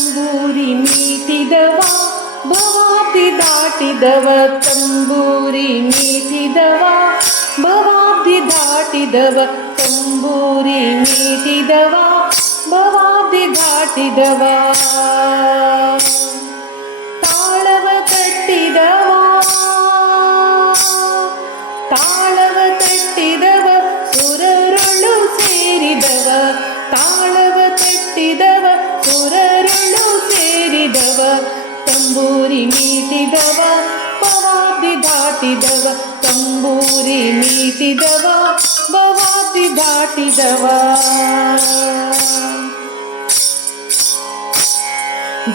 ತಂಬೂರಿ ಮೀಟಿದವ ಭವಾಬ್ದಿ ದಾಟಿದವ ತಂಬೂರಿ ಮೀಟಿದವ ಭವಾಬ್ದಿ ದಾಟಿದವ ತಂಬೂರಿ ಮೀಟಿದವ ಭವಾಬ್ದಿ ದಾಟಿದವ ತಾಳವ ತಟ್ಟಿದವ ತಾಳವ ತಟ್ಟಿದವ ಸುರರೊಳು ಸೇರಿದವ ತಾಳವ ತಟ್ಟಿದವ ಸುರರೊಳು ಸೇರಿದವ ತಂಬೂರಿ ಮೀಟಿದವ ಭವಾಬ್ದಿ ದಾಟಿದವ ತಂಬೂರಿ ಮೀಟಿದವ ಭವಾಬ್ದಿ ದಾಟಿದವ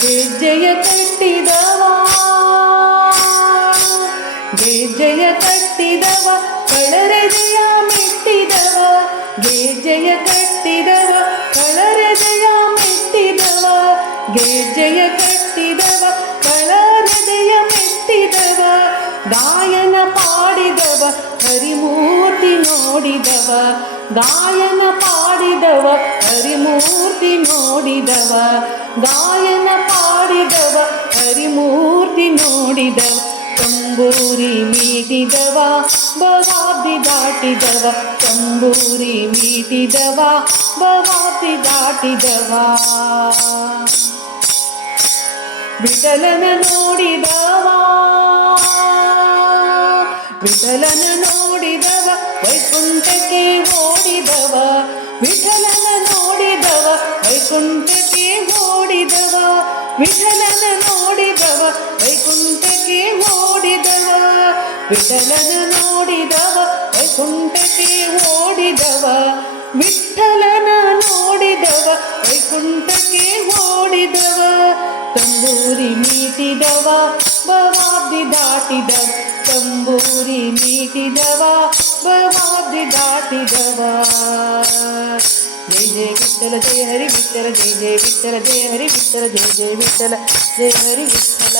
ಗೆಜ್ಜೆಯ ಕಟ್ಟಿದವ ಗೆಜ್ಜೆಯ ಕಟ್ಟಿದವ ಕಳರೆದೆಯ ಮೆಟ್ಟಿದವ ಗೆಜ್ಜೆಯ ಕಟ್ಟಿದವ ಕಳರೆದೆಯ ಮೆಟ್ಟಿದವ ಗೆಜ್ಜೆಯ ಕಟ್ಟಿದವ ಕಳರೆದೆಯ ಮೆಟ್ಟಿದವ ಗಾಯನ ಪಾಡಿದವ ಹರಿಮೂರ್ತಿ ನೋಡಿದವ ಗಾಯನ ಪಾಡಿದವ ಹರಿಮೂರ್ತಿ ನೋಡಿದವ ಗಾಯನ ಪಾಡಿದವ ಹರಿಮೂರ್ತಿ ನೋಡಿದವ ತಂಬೂರಿ ಮೀಟಿದವ ಭವಾಬ್ದಿ ದಾಟಿದವ ತಂಬೂರಿ ಮೀಟಿದವ ಭವಾಬ್ದಿ ದಾಟಿದವ ವಿಠಲನ ನೋಡಿದವ ವಿಠಲನ ನೋಡಿದವ ವೈಕುಂಠಕ್ಕೆ ಓಡಿದವ ವಿಠಲನ ನೋಡಿದವ ವೈಕುಂಠಕ್ಕೆ ಓಡಿದವ ವಿಠಲನ ನೋಡಿದವ ವೈಕುಂಠಕ್ಕೆ ಓಡಿದವ ವಿಠಲನ ನೋಡಿದವ ವೈಕುಂಠಕ್ಕೆ ಓಡಿದವ ವಿಠಲನ ನೋಡಿದವ ವೈಕುಂಠಕ್ಕೆ ಓಡಿದವ ತಂಬೂರಿ ಮೀಟಿದವ ಭವಾಬ್ದಿ ದಾಟಿದವ ತಂಬೂರಿ ಮೀಟಿದವ ಭವಾಬ್ದಿ ದಾಟಿದವ ಜಯ ಜಯ ವಿಠಲ ಜಯ ಹರಿ ವಿಠಲ ಜಯ ಜಯ ವಿಠಲ ಜಯ ಹರಿ ವಿಠಲ ಜಯ ಜಯ ವಿಠಲ ಜಯ ಹರಿ ವಿಠಲ.